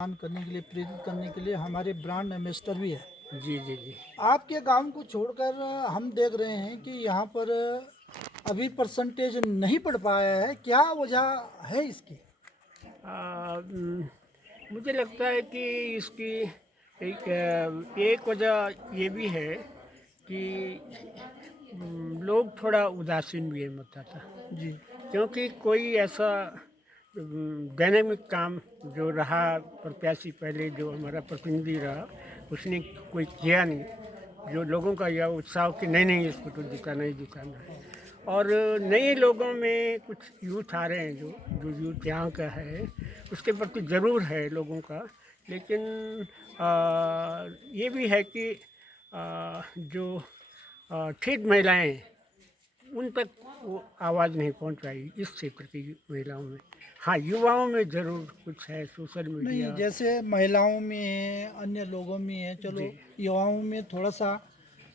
काम करने के लिए, प्रेरित करने के लिए हमारे ब्रांड एम्बेसडर भी है। जी जी जी। आपके गांव को छोड़कर हम देख रहे हैं कि यहाँ पर अभी परसेंटेज नहीं बढ़ पाया है, क्या वजह है इसकी? मुझे लगता है कि इसकी एक वजह ये भी है कि लोग थोड़ा उदासीन भी है मतदाता, जी क्योंकि कोई ऐसा डायनेमिक काम जो रहा प्रत्याशी पहले जो हमारा प्रतिनिधि रहा उसने कोई किया नहीं, जो लोगों का यह उत्साह कि नहीं नहीं इसको तो जिताना ही जिताना है। और नए लोगों में कुछ यूथ आ रहे हैं, जो यूथ यहाँ का है उसके प्रति ज़रूर है लोगों का, लेकिन ये भी है कि जो ठेठ महिलाएं उन तक वो आवाज़ नहीं पहुंच पाई इस क्षेत्र की महिलाओं में। हाँ, युवाओं में ज़रूर कुछ है, सोशल मीडिया। नहीं, जैसे महिलाओं में है, अन्य लोगों में है, चलो युवाओं में थोड़ा सा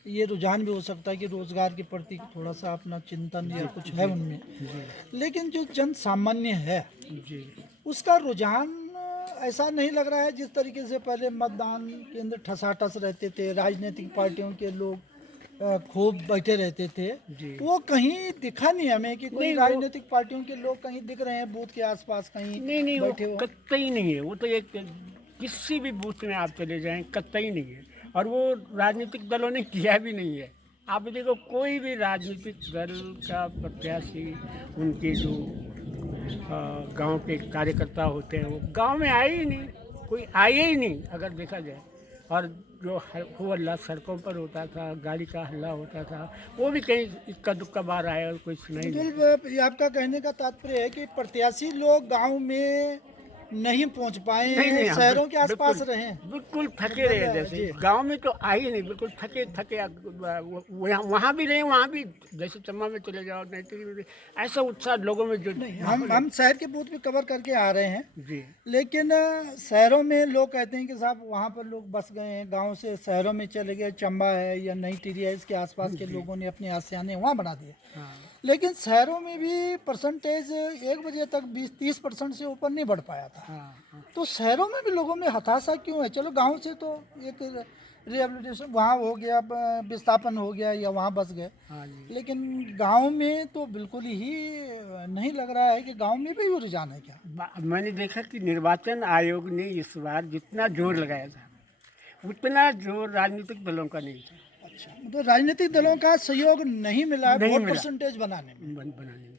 ये रुझान भी हो सकता है कि रोजगार के प्रति थोड़ा सा अपना चिंतन या कुछ है उनमें, लेकिन जो जन सामान्य है जी उसका रुझान ऐसा नहीं लग रहा है। जिस तरीके से पहले मतदान केंद्र ठसाठस रहते थे, राजनीतिक पार्टियों के लोग खूब बैठे रहते थे, जी। वो कहीं दिखा नहीं हमें कि कोई नहीं, राजनीतिक पार्टियों के लोग कहीं दिख रहे हैं बूथ के आसपास कहीं नहीं नहीं, वो बैठे हो। कतई नहीं है। वो तो एक किसी भी बूथ में आप चले जाएं, कतई नहीं है। और वो राजनीतिक दलों ने किया भी नहीं है। आप देखो, कोई भी राजनीतिक दल का प्रत्याशी, उनके जो गांव के कार्यकर्ता होते हैं वो गांव में आए ही नहीं, कोई आए ही नहीं अगर देखा जाए। और जो हो हल्ला सड़कों पर होता था, गाड़ी का हल्ला होता था, वो भी कहीं इक्का दुक्का बार आया और कोई सुनाई नहीं। बिल्कुल, ये आपका कहने का तात्पर्य है कि प्रत्याशी लोग गांव में नहीं पहुंच पाए नहीं हैं, नहीं, शहरों के आसपास बिल्कुल रहे हैं। बिल्कुल थके रहे, जैसे जी गांव में तो आ ही नहीं, बिल्कुल थके थके। वहाँ भी रहे, वहाँ भी जैसे चम्मा में चले जाओ, नैत्री में भी ऐसा उत्साह लोगों में जो नहीं, माहौल है। हम शहर के बूथ भी कवर करके आ रहे हैं, जी लेकिन शहरों में लोग कहते हैं कि साहब वहाँ पर लोग बस गए हैं, गांव से शहरों में चले गए, चंबा है या नई टिहरी है, इसके आसपास के लोगों ने अपने आशियाने वहाँ बना दिए। हाँ लेकिन शहरों में भी परसेंटेज 1 बजे तक 20-30% से ऊपर नहीं बढ़ पाया था। हाँ हाँ। तो शहरों में भी लोगों में हताशा क्यों है? चलो गांव से तो एक रिहेबिलिटेशन वहाँ हो गया, विस्थापन हो गया या वहाँ बस गए, हाँ जी। लेकिन गांव में तो बिल्कुल ही नहीं लग रहा है कि गांव में भी वो रुझान है क्या? मैंने देखा कि निर्वाचन आयोग ने इस बार जितना जोर लगाया था उतना जोर राजनीतिक दलों का नहीं था। अच्छा, मतलब राजनीतिक दलों का सहयोग नहीं मिला है नहीं वोट मिला परसेंटेज बनाने में। बनाने में।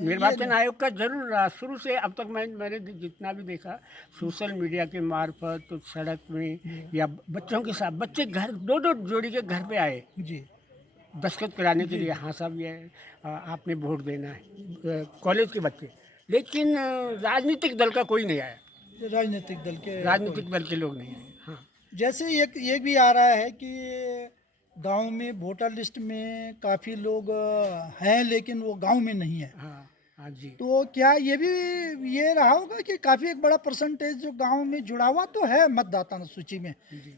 निर्वाचन आयोग का जरूर रहा शुरू से अब तक। मैंने जितना भी देखा सोशल मीडिया के मार्फत, तो सड़क में या बच्चों के साथ, बच्चे घर दो दो जोड़ी के घर पे आए जी दस्तखत कराने के लिए, हाँ साहब ये आपने वोट देना है, कॉलेज के बच्चे। लेकिन राजनीतिक दल का कोई नहीं आया, राजनीतिक दल के राजनीतिक दल के लोग नहीं आए। हाँ जैसे एक ये भी आ रहा है कि गांव में वोटर लिस्ट में काफ़ी लोग हैं लेकिन वो गांव में नहीं है। हाँ हाँ जी तो क्या ये भी ये रहा होगा कि काफ़ी एक बड़ा परसेंटेज जो गांव में जुड़ा हुआ तो है मतदाता सूची में,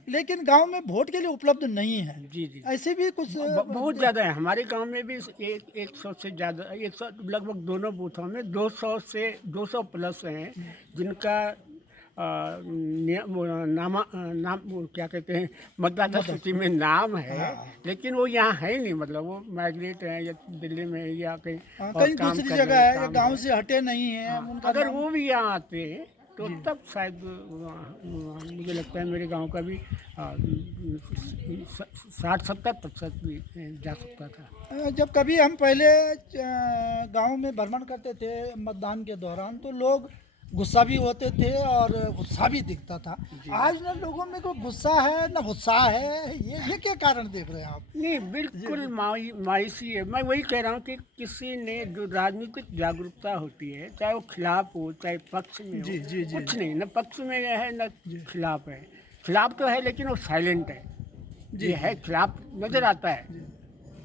लेकिन गांव में वोट के लिए उपलब्ध नहीं है? जी जी। ऐसे भी कुछ बहुत ज़्यादा है हमारे गांव में भी। 100 से ज़्यादा, 100 लगभग दोनों बूथों में 200 से 200 प्लस हैं जिनका नाम वो क्या कहते हैं, मतदाता सूची में नाम है, लेकिन वो यहाँ है ही नहीं। मतलब वो माइग्रेट हैं या दिल्ली में है या कहीं और कहीं काम दूसरी कर जगह रहे हैं, है या काम गांव है। से हटे नहीं है हाँ, उनका अगर नाम। वो भी यहाँ आते हैं तो तब शायद मुझे लगता है मेरे गांव का भी 60-70% भी जा सकता था। जब कभी हम पहले गांव में भ्रमण करते थे मतदान के दौरान तो लोग गुस्सा भी होते थे और उत्साह भी दिखता था। आज ना लोगों में कोई गुस्सा है ना उत्साह है, ये क्या कारण देख रहे हैं आप? नहीं, बिल्कुल मायूसी है। मैं वही कह रहा हूँ कि किसी ने जो राजनीतिक जागरूकता होती है, चाहे वो खिलाफ हो चाहे पक्ष में हो, कुछ नहीं, न पक्ष में है न खिलाफ है। खिलाफ तो है लेकिन वो साइलेंट है। ये है खिलाफ नजर आता है,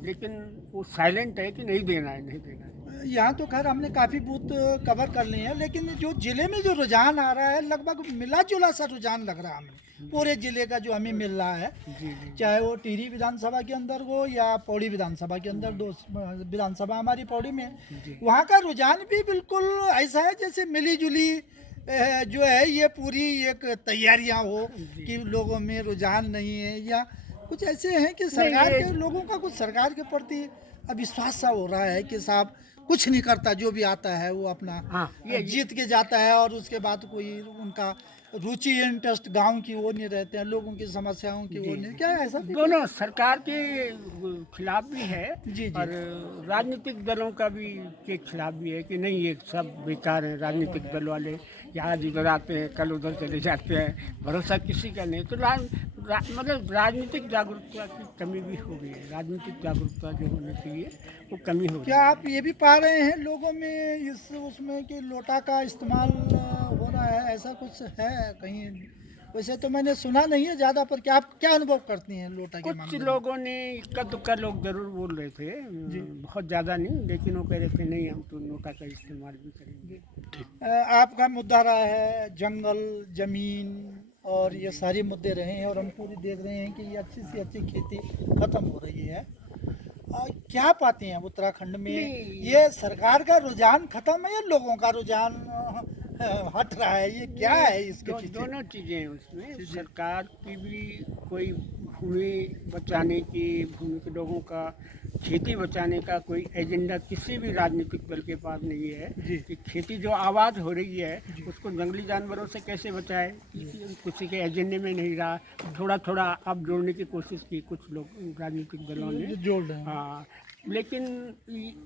लेकिन वो साइलेंट है कि नहीं देना है, नहीं देना है। यहाँ तो खैर हमने काफ़ी बूथ कवर कर लिए हैं, लेकिन जो जिले में जो रुझान आ रहा है लगभग मिला जुला सा रुझान लग रहा है हमें, पूरे जिले का जो हमें मिल रहा है, चाहे वो टिहरी विधानसभा के अंदर हो या पौड़ी विधानसभा के अंदर। 2 विधानसभा हमारी पौड़ी में, वहाँ का रुझान भी बिल्कुल ऐसा है जैसे मिली जुली जो है ये पूरी एक तैयारियां हो कि लोगों में रुझान नहीं है, या कुछ ऐसे हैं कि सरकार के लोगों का कुछ सरकार के प्रति अविश्वास सा हो रहा है कि साहब कुछ नहीं करता, जो भी आता है वो अपना हाँ, ये जीत के जाता है, और उसके बाद कोई उनका रुचि इंटरेस्ट गांव की वो नहीं रहते हैं, लोगों की समस्याओं की वो नहीं, क्या है ऐसा भी? दोनों सरकार के खिलाफ भी है जी, जी। और राजनीतिक दलों का भी के खिलाफ भी है कि नहीं ये सब बेकार हैं राजनीतिक दल वाले, आज इधर आते हैं कल उधर चले जाते हैं, भरोसा किसी का नहीं। तो मतलब राजनीतिक जागरूकता की कमी भी हो गई है, राजनीतिक जागरूकता जो होनी चाहिए वो कमी हो गई। क्या आप ये भी पा रहे हैं लोगों में इस उसमें कि लोटा का इस्तेमाल हो रहा है, ऐसा कुछ है कहीं? वैसे तो मैंने सुना नहीं है ज़्यादा, पर क्या आप क्या अनुभव करती हैं लोटा के कुछ मामले में? लोगों ने इक्का दुक्का लोग जरूर बोल रहे थे, बहुत ज़्यादा नहीं, लेकिन वो कह रहे थे नहीं हम तो नोटा का इस्तेमाल भी करेंगे। आपका मुद्दा रहा है जंगल जमीन और ये सारे मुद्दे रहे हैं, और हम पूरी देख रहे हैं कि ये अच्छी से अच्छी खेती खत्म हो रही है। क्या पाते हैं उत्तराखंड में, ये सरकार का रुझान खत्म है या लोगों का रुझान हट रहा है, ये क्या है इसके पीछे? दोनों चीज़ें हैं उसमें। सरकार की भी कोई भूमि बचाने की, भूमि के लोगों का खेती बचाने का कोई एजेंडा किसी भी राजनीतिक दल के पास नहीं है कि खेती जो आबाद हो रही है उसको जंगली जानवरों से कैसे बचाए, किसी के एजेंडे में नहीं रहा। थोड़ा थोड़ा अब जोड़ने की कोशिश की कुछ लोग राजनीतिक दलों ने, जोड़ रहे हैं। हाँ, लेकिन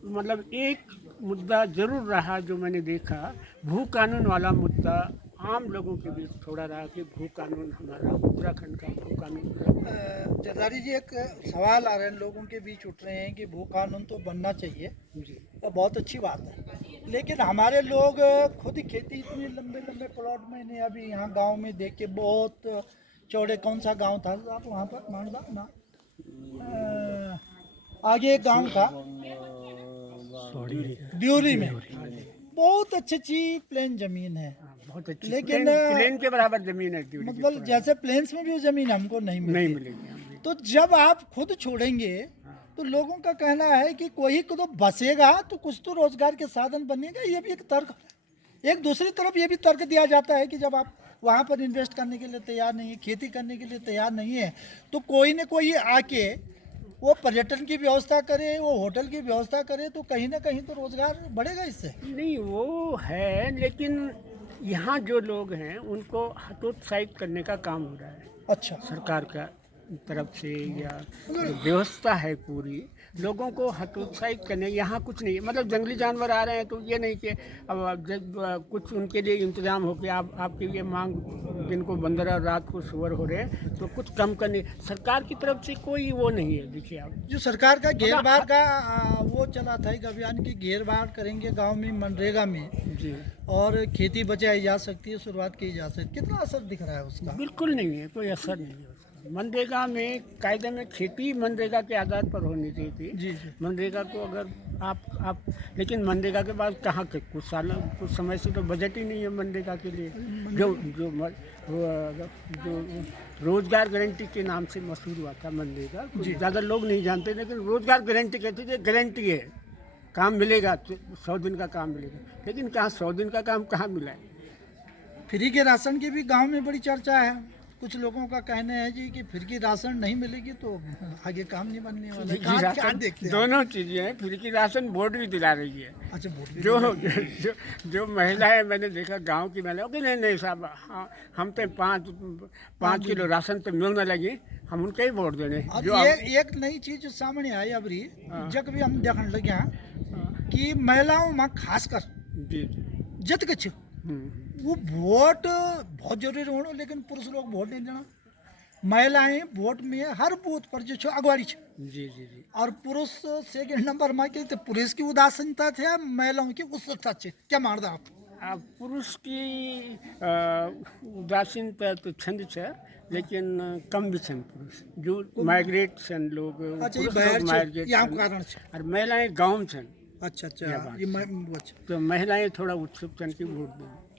मतलब एक मुद्दा जरूर रहा जो मैंने देखा, भू कानून वाला मुद्दा आम लोगों के बीच थोड़ा रहा कि भू कानून हमारा उत्तराखंड का भू कानून। जरदारी जी, एक सवाल आ रहे हैं लोगों के बीच उठ रहे हैं कि भू कानून तो बनना चाहिए, जी तो बहुत अच्छी बात है, लेकिन हमारे लोग खुद ही खेती इतने लंबे लंबे प्लॉट में नहीं, अभी यहाँ गांव में देख के बहुत चौड़े, कौन सा गांव था आप वहाँ पर मानदा ना, आगे एक गांव था ड्यूरी में, बहुत अच्छी प्लेन जमीन है, बहुत अच्छी, लेकिन प्लेन के बराबर जमीन है ड्यूटी की, मतलब जैसे प्लेन्स में भी वो जमीन हमको नहीं नहीं मिलती। मिलेगी हमें। तो जब आप खुद छोड़ेंगे तो लोगों का कहना है कि कोई को तो बसेगा तो कुछ तो रोजगार के साधन बनेगा, ये भी एक तर्क है। एक दूसरी तरफ ये भी तर्क दिया जाता है कि जब आप वहाँ पर इन्वेस्ट करने के लिए तैयार नहीं है, खेती करने के लिए तैयार नहीं है, तो कोई न कोई आके वो पर्यटन की व्यवस्था करे, वो होटल की व्यवस्था करे, तो कहीं ना कहीं तो रोजगार बढ़ेगा इससे। नहीं वो है, लेकिन यहाँ जो लोग हैं उनको हतोत्साहित करने का काम हो रहा है अच्छा, सरकार का तरफ से, या जो व्यवस्था है पूरी लोगों को हतोत्साहित करने। यहाँ कुछ नहीं, मतलब जंगली जानवर आ रहे हैं तो ये नहीं कि अब जब कुछ उनके लिए इंतजाम हो कि आपके लिए मांग, दिन को बंदर और रात को सुअर हो रहे हैं तो कुछ कम करने, सरकार की तरफ से कोई वो नहीं है। देखिए आप, जो सरकार का घेर बार का वो चला था एक अभियान की, घेर बार करेंगे गांव में मनरेगा में जी, और खेती बचाई जा सकती है, शुरुआत की जा सकती है, कितना असर दिख रहा है उसका? बिल्कुल नहीं है, कोई असर नहीं है उसका। मनरेगा में कायदे में खेती मनरेगा के आधार पर होनी चाहिए थी। जी जी। मनरेगा को अगर आप लेकिन मनरेगा के बाद कहाँ के कुछ समय से तो बजट ही नहीं है मनरेगा के लिए। जो रोजगार गारंटी के नाम से मशहूर हुआ था मनरेगा, ज़्यादा लोग नहीं जानते, लेकिन रोजगार गारंटी कहते थे, गारंटी है काम मिलेगा, 100 दिन का काम मिलेगा, लेकिन कहाँ 100 दिन का काम कहाँ मिला है। फ्री के राशन की भी गांव में बड़ी चर्चा है, कुछ लोगों का कहना है जी कि फ्री की राशन नहीं मिलेगी तो आगे काम नहीं बनने वाला है। क्या देखते हैं? दोनों चीज़ें हैं, फ्री की राशन बोर्ड भी दिला रही है। अच्छा, वोट भी जो महिलाएं मैंने देखा, गांव की महिलाएं कि नहीं साहब, हाँ, हम तो 5 किलो राशन तो मिलने लगी, हम उनके ही वोट देने। अब जो एक नई चीज सामने आई अबरी, जब भी हम देखने लगे हैं कि महिलाओं में खासकर जी जत कुछ वो वोट बहुत जरूरी होना, लेकिन पुरुष लोग वोट नहीं देना, महिलाएं वोट में हर बूथ पर जो अगवाड़ी छे। जी जी जी। और पुरुष सेकंड नंबर में के, तो पुरुष की उदासीनता थे, महिलाओं की उत्सुकता छे, क्या मानदा आप? पुरुष की उदासीनता तो छंद है, लेकिन कम भी छन पुरुष जो माइग्रेट छन लोग, अच्छा, पुरुष लोग माइग्रेट यहाँ कारण छे। और महिलाएं गाँव छन। अच्छा अच्छा, ये तो महिलाएं थोड़ा उत्सुक छन की वोट दें।